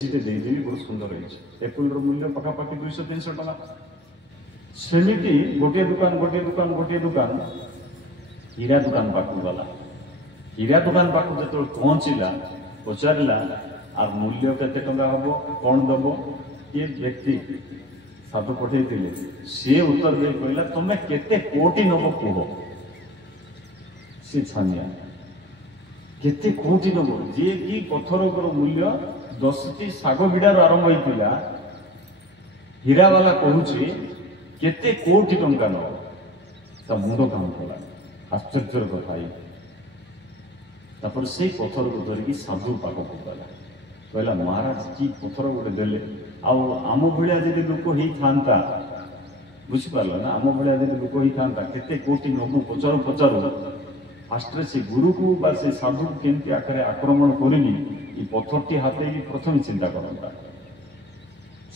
बहुत सुंदर है एप्पल मूल्य पखापाखि 200-300 टका सेमिति गोटे दुकान हीरा दुकान पाक गला हीरा दुकान पाक जो पहुँचला पचारा आर मूल्य केते टका हम कौन दब ये व्यक्ति साधु पठे सी उत्तर दे कहला तुम्हें केते कोटी नब कह सी छानिया केते कोटी नब जी कि पत्थर मूल्य 10टी शाग बिडार आरंभ होता हीरा वाला कहूँ केते कोटी टंका नब मुंड काम कला आश्चर्यर कथा से पत्थर को धरिकी साधु पाखक गला कहला महाराज कि पत्थर गोटे देले आम भाया जी लोक होता बुझीपार ना आम भाया जी लोक होता केते कोटी नबू पचारू पचारू फास्ट से गुरु को बा से साधु को केमती आखिर आक्रमण करनी ये पत्थर हाथ प्रथम चिंता करता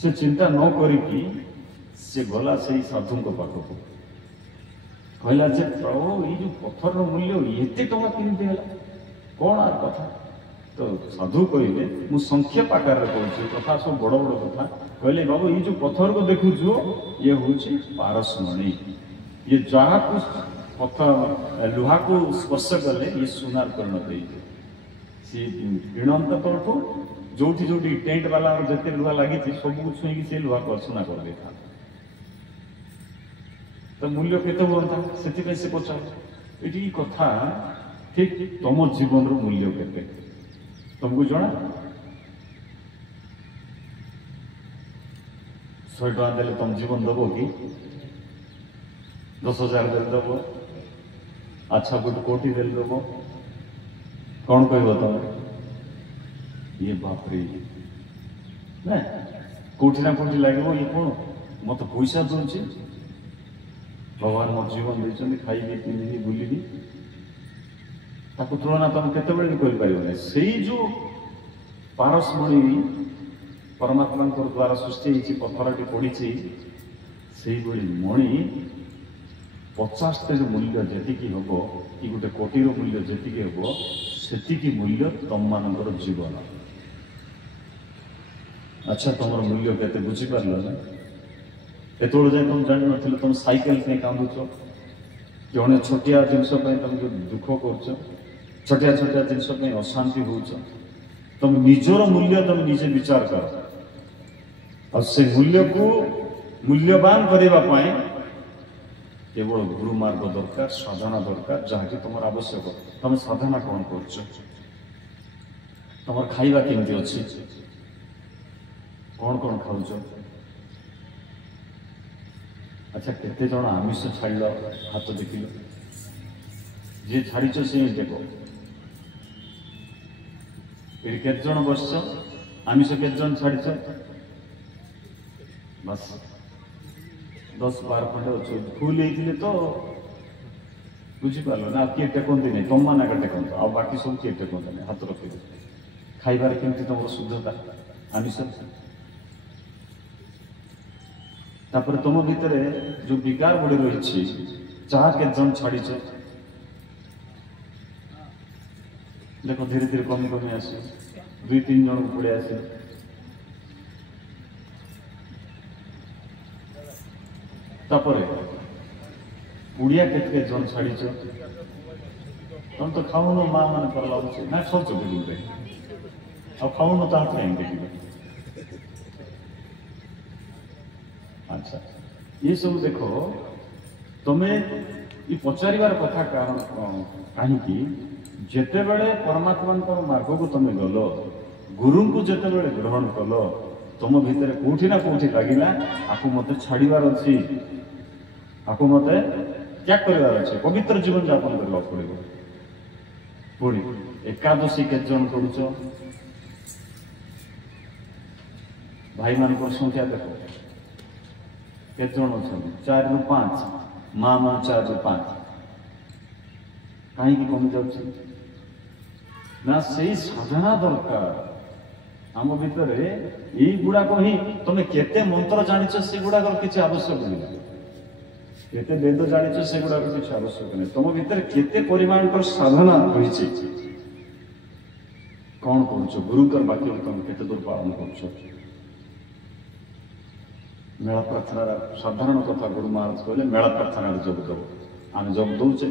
से चिंता न करी से गला से साधु पाखक कहला जे प्रभु ये जो पत्थर मूल्य एते टका केमती है कौन आर कथा तो साधु कहले मु संक्षेप आकार कहूँ कथा सब बड़ बड़ कथा कहले बाबू ये जो पत्थर को देखु ये हूँ पारसमणि ये जहाँ को पत्थर लुहा को स्पर्श कले ये सुनार परिणत सी ऋणंत तौर जो टेंट वाला जिते लुहा लगी सब छुई से लुहा को सुना कर दे तो मूल्य केते बनता से पचार ये कथा ठीक तुम जीवन मूल्य केते तुमको जना 100 टका देले तुम जीवन दबो कि 10,000 देले दबो अच्छा गोटे कोटी देले दबो कौन कह तुम ये बापरे ना कोटी ना कोटी लगे ये कौन मत पैसा दूसरी भगवान मो जीवन देते खाइबी पिंधि बुलबी तुलना तुम केत से जो पारसमणि परमात्मा द्वारा सृष्टि पत्थर टी पड़ी से मणि 50 मूल्य जी हम कि गोटे कोटी मूल्य जी हम से मूल्य तुम मान जीवन अच्छा तुम मूल्य के बुझीपार ना एत जाए तुम जान न तुम साइकेल कांदुच जड़े छोटिया जिनस तुम जो दुख कर छोटिया छोटिया जिनस अशांति हो तुम निजर मूल्य तुम निजे विचार कर और से मूल्य को मूल्यवान करने केवल गुरु मार्ग दरकार साधना दरकार जहाँकि तुम आवश्यक तुम साधना कौन कर तुम खाइबा केमती अच्छी कौन कौन खाऊ अच्छा केते जन आमिष छाड़ हाथ देखिल जी छाड़ से देख ये केत जन बस आमिष केत जन छाड़ बस 10-12 खंड अच्छे फुल होते तो बुझीपार ना किए टेकती नहीं तुम मान टेकत आ बाकी सब किए टेकते नहीं हाथ रखी खाइबार केमती तुम शुद्धता आमिष तापर तुम भितर जो विकार गुड़ी रही चाह के जन छाड़ देख धीरे धीरे कमी कमी आस 2-3 जन को पड़े आसे उड़िया के जन छाड़ तुम तो खाऊन माँ मान कर ना खाऊ देखिए आ खाऊन तो हाथ कहीं देखिए अच्छा ये सब देखो तुम्हें ये पचार कथा कहीं जिते बड़े परमात्मा मार्ग को तुम गल गुरु को जिते बड़े ग्रहण कल तुम भितर कौटी ना कौटी लगिला आपको मत छाड़ार अच्छी आपको मत त्याग करार अच्छे पवित्र जीवन यापन करने पड़ो पुणी एकादशी के जन कर भाई मान संख्या देखो केत जन अच्छा 4 ରୁ 5 माँ माँ 4 ରୁ 5 कहीं कमी जाऊँ ना से साधना दरकार आम भितर यही गुड़ाक ही तुम केते मंत्र जानिच से गुड़ाक किसी आवश्यक नहीं केते वेद जानिच से गुड़ाक किसी आवश्यक नहीं तुम भितर केते परिमाण पर साधना रही कौन कर गुरुकर बाक्य तुम केते दूर पालन कर କରୁଛ। ମେଳା ପ୍ରାର୍ଥନାର ସାଧାରଣ କଥା ଗୁରୁ ମହାରାଜ କହିଲେ ମେଳା ପ୍ରାର୍ଥନାରେ ଯୋଗ ଦେବ। ଆମେ ଯୋଗ ଦଉଛେ।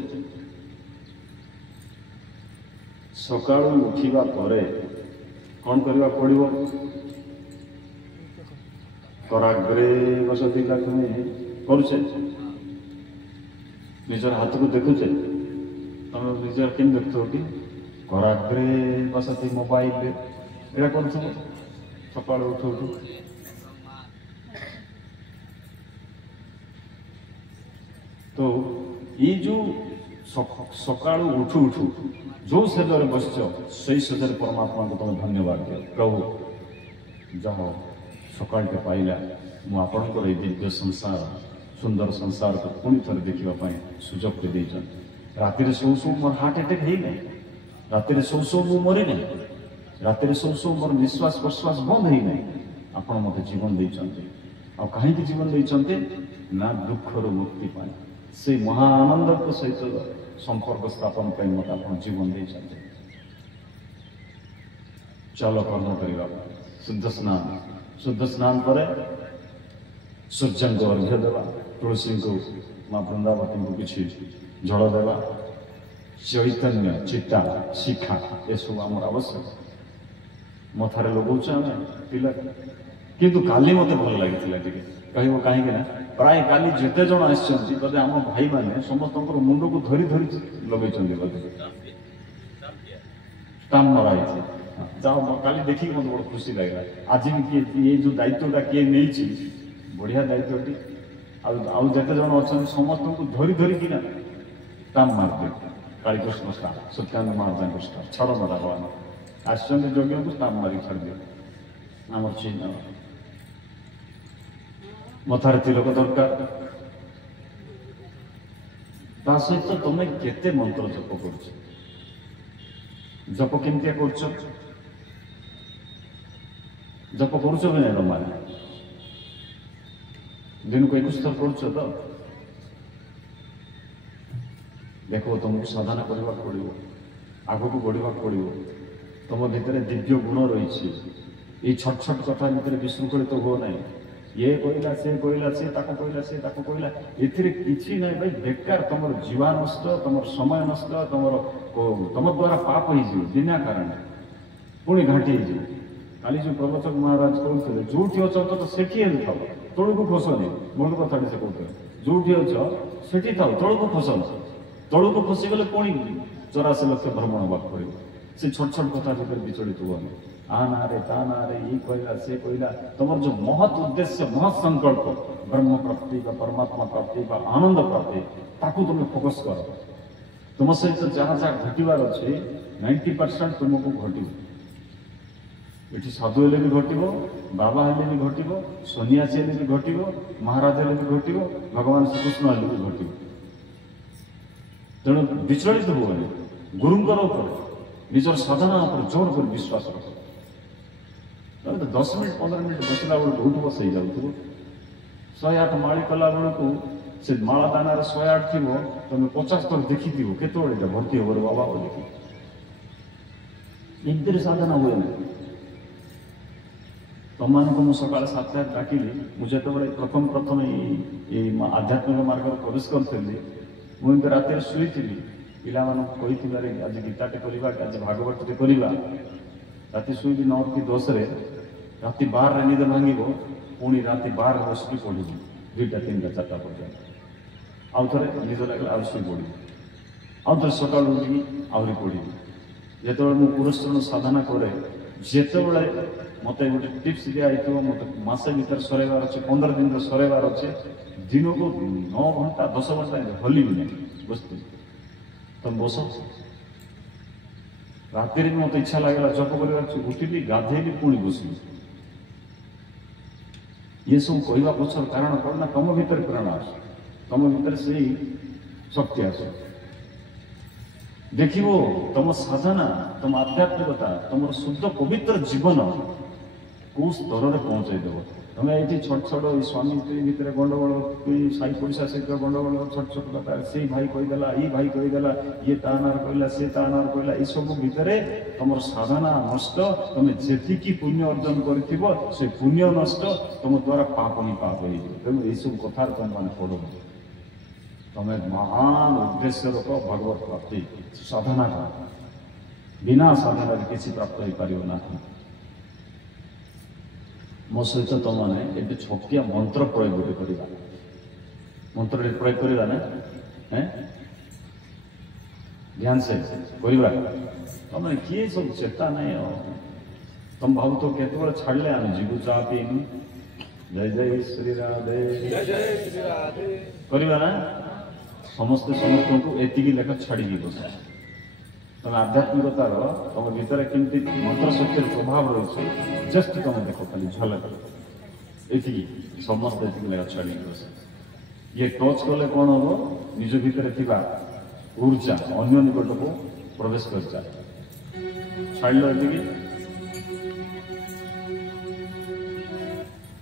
ସକାଳୁ ଉଠିବା ପରେ କ'ଣ କରିବାକୁ ପଡ଼ିବ? କରାଗ୍ରେ ବସତି ଲକ୍ଷ୍ମୀ କରୁଛେ। ନିଜର ହାତକୁ ଦେଖୁଛେ। ତମେ ନିଜର କେମିତି ଦେଖୁଥିବ କି? କରାଗ୍ରେ ବସତି ମୋବାଇଲରେ ଏଇଟା କରୁଥିବ ସକାଳୁ ଉଠୁ ଉଠୁ। ତ ଏଇ ଯେଉଁ ସକାଳୁ ଉଠୁ ଉଠୁ ଯେଉଁ ସେଜରେ ବସିଛ ସେଇ ସେଜରେ ପରମାତ୍ମାଙ୍କୁ ତମେ ଧନ୍ୟବାଦ ଦିଅ। ପ୍ରଭୁ ଯାହା ସକାଳଟେ ପାଇଲା, ମୁଁ ଆପଣଙ୍କର ଏଇ ଦିବ୍ୟ ସଂସାର ସୁନ୍ଦର ସଂସାରକୁ ପୁଣି ଥରେ ଦେଖିବା ପାଇଁ ସୁଯୋଗ ଦେଇଛନ୍ତି। ରାତିରେ ଶୋଉ ଶୋଉ ମୋର ହାର୍ଟ ଆଟାକ୍ ହେଇନାହିଁ। ରାତିରେ ଶୋଉ ଶୋଉ ମୁଁ ମରିନାହିଁ। ରାତିରେ ଶୋଉ ଶୋଉ ମୋର ନିଶ୍ୱାସ ପ୍ରଶ୍ୱାସ ବନ୍ଦ ହେଇନାହିଁ। ଆପଣ ମୋତେ ଜୀବନ ଦେଇଛନ୍ତି। ଆଉ କାହିଁକି ଜୀବନ ଦେଇଛନ୍ତି? ନା ଦୁଃଖରୁ ମୁକ୍ତି ପାଇଁ, ସେଇ ମହା ଆନନ୍ଦଙ୍କ ସହିତ ସମ୍ପର୍କ ସ୍ଥାପନ ପାଇଁ ମୋତେ ଆପଣ ଜୀବନ ଦେଇଛନ୍ତି। ଚାଲ କର୍ମ କରିବା। ଶୁଦ୍ଧ ସ୍ନାନ ପରେ ସୂର୍ଯ୍ୟଙ୍କୁ ଅର୍ଘ୍ୟ ଦେବା, ତୁଳସୀଙ୍କୁ ମା ବୃନ୍ଦାବତୀଙ୍କୁ କିଛି ଜଳ ଦେବା, ଚୈତନ୍ୟ ଚିତା ଶିଖା ଏସବୁ ଆମର ଆବଶ୍ୟକ। ମଥାରେ ଲଗାଉଛୁ ଆମେ ପିଲା। କିନ୍ତୁ କାଲି ମୋତେ ଭଲ ଲାଗିଥିଲା ଟିକେ। କହିବ କାହିଁକି ନା ପ୍ରାୟ କାଲି ଯେତେ ଜଣ ଆସିଛନ୍ତି ବୋଧେ ଆମ ଭାଇମାନେ ସମସ୍ତଙ୍କର ମୁଣ୍ଡକୁ ଧରି ଧରି ଲଗେଇଛନ୍ତି ବୋଧେ ଷ୍ଟାମ୍ପ ମରା ହେଇଛି। ଯାହା କାଲି ଦେଖିକି ମୋତେ ବଡ଼ ଖୁସି ଲାଗିଲା। ଆଜି ବି କିଏ ଏଇ ଯେଉଁ ଦାୟିତ୍ୱଟା କିଏ ନେଇଛି, ବଢ଼ିଆ ଦାୟିତ୍ୱଟି। ଆଉ ଯେତେ ଜଣ ଅଛନ୍ତି ସମସ୍ତଙ୍କୁ ଧରି ଧରିକିନା ଷ୍ଟାମ୍ପ ମାରିଦିଅ। କାଳୀକୃଷ୍ଣ ଷ୍ଟାମ୍ପ, ସତ୍ୟାନନ୍ଦ ମହାରାଜଙ୍କ ଷ୍ଟାମ୍ପ, ଛାଡ଼ ମରା ଭଗବାନ ଆସିଛନ୍ତି ଯଜ୍ଞକୁ ଷ୍ଟାମ୍ପ ମାରିକି ଛାଡ଼ିଦିଅ। ଆମର ଚିହ୍ନ ମଥାରେ ତିଲକ ଦରକାର। ତା ସହିତ ତମେ କେତେ ମନ୍ତ୍ର ଜପ କରୁଛ? ଜପ କେମିତିଆ କରୁଛ? ଜପ କରୁଛ କି ନାହିଁ ତମେ? ଦିନକୁ 21 ଥର କରୁଛ ତ? ଦେଖ ତମକୁ ସାଧନା କରିବାକୁ ପଡ଼ିବ, ଆଗକୁ ବଢ଼ିବାକୁ ପଡ଼ିବ। ତମ ଭିତରେ ଦିବ୍ୟ ଗୁଣ ରହିଛି। ଏଇ ଛୋଟ ଛୋଟ କଥା ଭିତରେ ବିଶୃଙ୍ଖଳିତ ହୁଅ ନାହିଁ। ଇଏ କହିଲା, ସେ କହିଲା, ସେ ତାକୁ କହିଲା, ସେ ତାକୁ କହିଲା, ଏଥିରେ କିଛି ନାହିଁ ଭାଇ। ବେକାର ତମର ଜୀବନ ନଷ୍ଟ, ତମର ସମୟ ନଷ୍ଟ, ତମ ଦ୍ୱାରା ପାପ ହେଇଯିବ ବିନା କାରଣ, ପୁଣି ଘାଟି ହେଇଯିବ। କାଲି ଯେଉଁ ପ୍ରବଚକ ମହାରାଜ କହୁଥିଲେ, ଯୋଉଠି ଅଛ ତ ସେଠି ହେଲେ ଥାଉ, ତଳକୁ ଖସନି। ଭଲ କଥାଟି ସେ କହୁଥିଲେ, ଯୋଉଠି ଅଛ ସେଠି ଥାଉ, ତଳକୁ ଖସନ। ତଳକୁ ଖସିଗଲେ ପୁଣି 84 ଲକ୍ଷ ଭ୍ରମଣ ହେବାକୁ ପଡ଼ିବ। ସେ ଛୋଟ ଛୋଟ କଥା ଭିତରେ ବିଚଳିତ ହୁଅନି। ଆ ନାଁରେ ତା ନାଁରେ ଇଏ କହିଲା, ସେ କହିଲା। ତମର ଯେଉଁ ମହତ୍ ଉଦ୍ଦେଶ୍ୟ, ମହତ୍ ସଂକଳ୍ପ, ବ୍ରହ୍ମ ପ୍ରାପ୍ତି ବା ପରମାତ୍ମା ପ୍ରାପ୍ତି ବା ଆନନ୍ଦ ପ୍ରାପ୍ତି, ତାକୁ ତୁମେ ଫୋକସ୍ କର। ତୁମ ସହିତ ଯାହା ଯାହା ଘଟିବାର ଅଛି 90% ତୁମକୁ ଘଟିବ। ଏଠି ସାଧୁ ହେଲେ ବି ଘଟିବ, ବାବା ହେଲେ ବି ଘଟିବ, ସନ୍ନ୍ୟାସୀ ହେଲେ ବି ଘଟିବ, ମହାରାଜ ହେଲେ ବି ଘଟିବ, ଭଗବାନ ଶ୍ରୀକୃଷ୍ଣ ହେଲେ ବି ଘଟିବ। ତେଣୁ ବିଚଳିତ ହୁଅନି। ଗୁରୁଙ୍କର ଉପରେ, ନିଜର ସାଧନା ଉପରେ ଜୋର କରି ବିଶ୍ୱାସ ରଖ। ତମେ ତ 10 ମିନିଟ୍ 15 ମିନିଟ୍ ବସିଲା ବେଳକୁ ଉଠୁ ବସ ହେଇଯାଉଥିବ। 108 ମାଳି କଲା ବେଳକୁ ସେ ମାଳା ଦାନାରେ 108 ଥିବ, ତମେ 50 ଥର ଦେଖିଥିବ କେତେବେଳେ ଏଇଟା ଭର୍ତ୍ତି ହବ ରେ ବାବା ବୋଲିକି। ଏମିତିରେ ସାଧନା ହୁଏ ନା। ତମମାନଙ୍କୁ ମୁଁ ସକାଳ 7ଟାରେ ଡାକିଲି। ମୁଁ ଯେତେବେଳେ ପ୍ରଥମେ ଏଇ ଆଧ୍ୟାତ୍ମିକ ମାର୍ଗରେ ପ୍ରବେଶ କରିଥିଲି, ମୁଁ ଏମିତି ରାତିରେ ଶୋଇଥିଲି। ପିଲାମାନଙ୍କୁ କହିଥିଲି ଆରେ ଆଜି ଗୀତାଟେ କରିବା, ଆଜି ଭାଗବତଟେ କରିବା। ରାତି ଶୋଇବି 9 କି 10ରେ, ରାତି 12ରେ ନିଦ ଭାଙ୍ଗିବ, ପୁଣି ରାତି 12ରେ ବସିକି ପଢ଼ିବି 2ଟା 3ଟା 4ଟା ପର୍ଯ୍ୟନ୍ତ। ଆଉ ଥରେ ନିଦ ଲାଗିଲା ଆଉ ଶୋଇ ପଡ଼ିବି, ଆଉ ଥରେ ସକାଳୁ ଉଠିକି ଆହୁରି ପଢ଼ିବି। ଯେତେବେଳେ ମୁଁ ପୁରସ୍କରଣ ସାଧନା କରେ, ଯେତେବେଳେ ମୋତେ ଗୋଟେ ଟିପ୍ସ ଦିଆହେଇଥିବ, ମୋତେ ମାସେ ଭିତରେ ସରେଇବାର ଅଛି, 15 ଦିନରେ ସରେଇବାର ଅଛି, ଦିନକୁ 9 ଘଣ୍ଟା 10 ଘଣ୍ଟା ହଲିବି ନାହିଁ, ବସିଥିଲି। ତମେ ବସ। ରାତିରେ ବି ମୋତେ ଇଚ୍ଛା ଲାଗିଲା ଜପ କରିବାର ଅଛି, ଉଠିଲି, ଗାଧେଇଲି, ପୁଣି ବସିଲି। ଏସବୁ କହିବା ପଛର କାରଣ କ'ଣ ନା ତମ ଭିତରେ ପ୍ରେରଣା ଆସେ, ତମ ଭିତରେ ସେଇ ଶକ୍ତି ଆସେ। ଦେଖିବ ତମ ସାଧନା, ତମ ଆଧ୍ୟାତ୍ମିକତା, ତମର ଶୁଦ୍ଧ ପବିତ୍ର ଜୀବନ କୋଉ ସ୍ତରରେ ପହଞ୍ଚାଇ ଦେବ। तुम्हें ये छोट छोट स्वामी स्त्री भितर गंडगोल साई पड़ोसा सहित गंडगोल छोट छोट कथा से भाई कहीदेला ये भाई कहीदेला ये ता नार कहला से ता नार कहला ये सब भितर तुम साधना नष्ट तुम जी पुण्य अर्जन कर से पुण्य नष्ट तुम द्वारा पाप ही पाप हो तेणु ये सब कथा तुम मैंने पढ़ो तुम्हें महान उद्देश्य रख भगवत प्राप्ति साधना बिना साधना किसी प्राप्त हो पार ना मो सहित तुम मैंने ये छकिया मंत्र प्रयोग गोटे करवा मंत्र प्रयोग करवा ना ध्यान से करवा तुम किए सब चेता नहीं तुम भाव तो केत छाड़े आम जीव चाह पीन जय जय श्री राधे करवा ना समस्ते समस्त को एति लेखा छाड़ी बस तुम आध्यात्मिकतार तुम भीतर केमती मंत्र शक्तिर प्रभाव रही जस्ट तुम देख खाली झलक ये समस्त लेखा छाड़ी बस ये टच कले कौन हम निज भितर थिबा ऊर्जा अन्य निकट को प्रवेश कर जाए छाड़ ये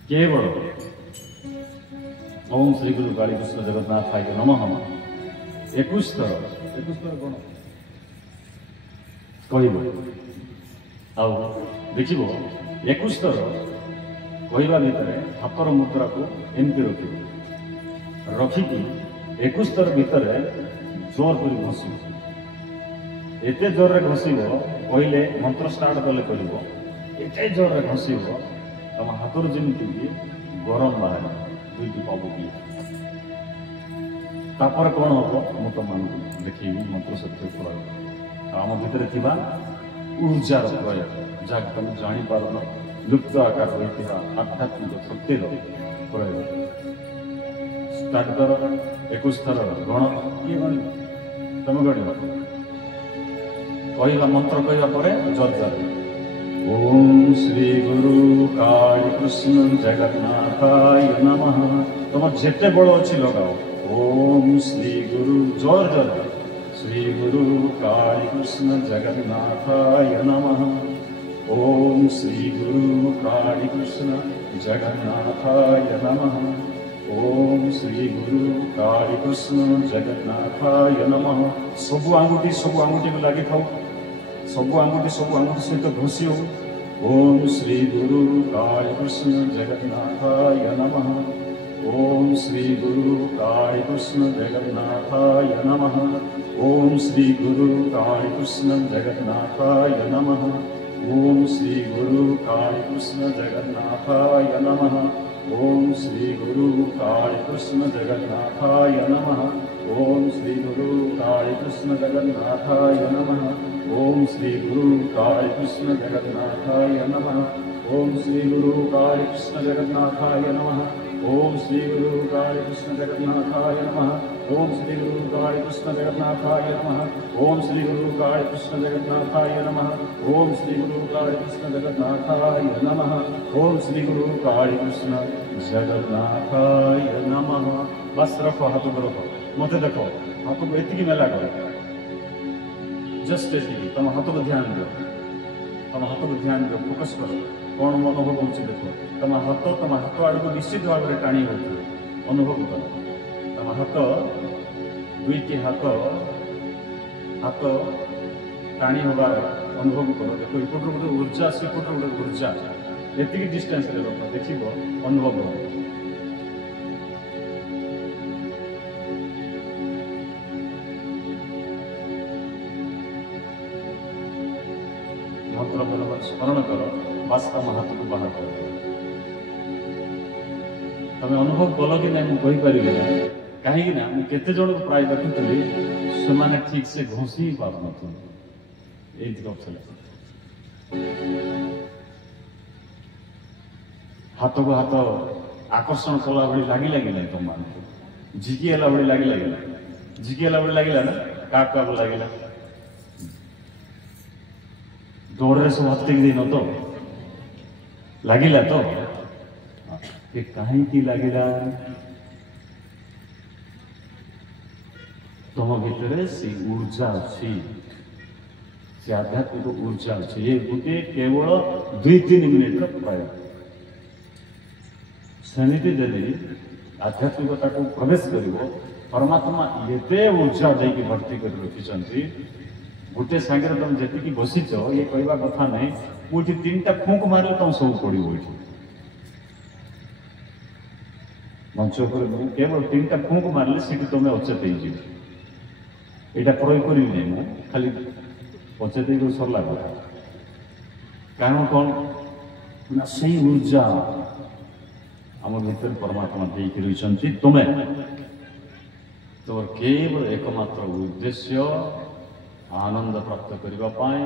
केवल ओम श्री गुरु काली कृष्ण जगन्नाथाय नमः 21 थर कौन कह देख 21 थर कहवा भितर हाथर मुद्रा को एमती रख रखिकी 21 थर भितर जोर कर घस एत जोर घसब कहले मंत्र स्टार्ट कले कर एत जोर घसब तुम हाथर जमी गरम बाहर दुईटी पबुकी तापर कौन हम मु तुम देखी मंत्र शक्ति प्रयोग आम भितर थिबा ऊर्जार प्रयोग जहाँ तुम जापर लुप्त आकार होता आध्यात्मिक शक्तिर प्रयोग स्टार्ट कर 21 थर गण किए गण तुम गण कहवा मंत्र कहवा पर जर्जर ओम श्री गुरु काली कृष्ण जगन्नाथाय नमः तुम जेते बड़ अच्छी लगाओ ओम श्री गुरु जोर जोर श्री गुरु काली कृष्ण जगन्नाथाय नमः ओम श्री गुरु काली कृष्ण जगन्नाथाय नमः ओम श्री गुरु काली कृष्ण जगन्नाथाय नमः सब आंगुठी को लगे खाओ सब आंगुठी सहित घोषी ओम श्री गुरु काली कृष्ण जगन्नाथाय नमः ओम श्री गुरु काली कृष्ण जगन्नाथाय नमः ओम श्री गुरु काली कृष्ण जगन्नाथाय नमः ओम श्री गुरु काली कृष्ण जगन्नाथाय नमः ओम श्री गुरु काली कृष्ण जगन्नाथाय नमः ओम श्री गुरु काली कृष्ण जगन्नाथाय नमः ओम श्री गुरु काली कृष्ण जगन्नाथाय नमः ओम श्री गुरु काली कृष्ण जगन्नाथाय नमः ओम श्री गुरु काली कृष्ण जगन्नाथाय नमः ओम श्री गुरु काली कृष्ण जगन्नाथाय नमः ओम श्री गुरु काली कृष्ण जगन्नाथाय नमः ओम श्री गुरु काली कृष्ण जगन्नाथाय नमः ओम श्री गुरु काली कृष्ण जगन्नाथाय नमः बस रखो हाथ को रखो मत देखो हाथ को एति मेला करो जस्ट एति तुम हाथ को ध्यान दो तुम हाथ को ध्यान दो फोकस करो कौन अनुभव हो देखो तुम हाथ आड़ को निश्चित भाव में टाणी हो अनुभव कर तुम हाथ दुईटी हाथ टाणी होबार अनुभव कर देखो एपट गोटे ऊर्जा सेपट गोटे ऊर्जा एति डिस्टेंस रख देख अनुभव कर मंत्र बलवान स्मरण कर बस तुम हाथ को बाहर कर तुम अनुभव कल कि नहीं मुझे कहीपर ना कहीं केते जन को प्राय देखुली से ठीक से घोषी ही पार ये हाथ को हाथ आकर्षण कला भाई लगी लगे तुम मान झिकीला भाई लगे झिकीला भाई लगे ना क्या लगे दौड़ सब हाथ टेक दिन तो लगिला तो कहीं लगिला तुम भितर से ऊर्जा अच्छी से आध्यात्मिक ऊर्जा अच्छी ये गोटे केवल 2-3 मिनिट प्रयोग ସେମିତି ଯଦି ଆଧ୍ୟାତ୍ମିକତାକୁ ପ୍ରବେଶ କରିବ, ପରମାତ୍ମା ଏତେ ଉର୍ଜା ଦେଇକି ଭର୍ତ୍ତି କରି ରଖିଛନ୍ତି, ଗୋଟେ ସାଙ୍ଗରେ ତମେ ଯେତିକି ବସିଛ ଇଏ କହିବା କଥା ନାହିଁ, ମୁଁ ଏଠି 3ଟା ଫୁଙ୍କ ମାରିଲେ ତମ ସବୁ ପଡ଼ିବ ଏଠି ମଞ୍ଚ ଉପରେ। ମୁଁ କେବଳ 3ଟା ଫୁଙ୍କ ମାରିଲେ ସେଠି ତମେ ଅଚେତ ହେଇଯିବ। ଏଇଟା ପ୍ରୟୋଗ କରିବି ନାହିଁ, ମୁଁ ଖାଲି ଅଚେତ ହେଇକି ସରିଲା କଥା। କାରଣ କ'ଣ ନା ସେଇ ଉର୍ଜା ଆମ ଭିତରେ ପରମାତ୍ମା ଦେଇକି ରହିଛନ୍ତି। ତୁମର କେବଳ ଏକମାତ୍ର ଉଦ୍ଦେଶ୍ୟ ଆନନ୍ଦ ପ୍ରାପ୍ତ କରିବା ପାଇଁ,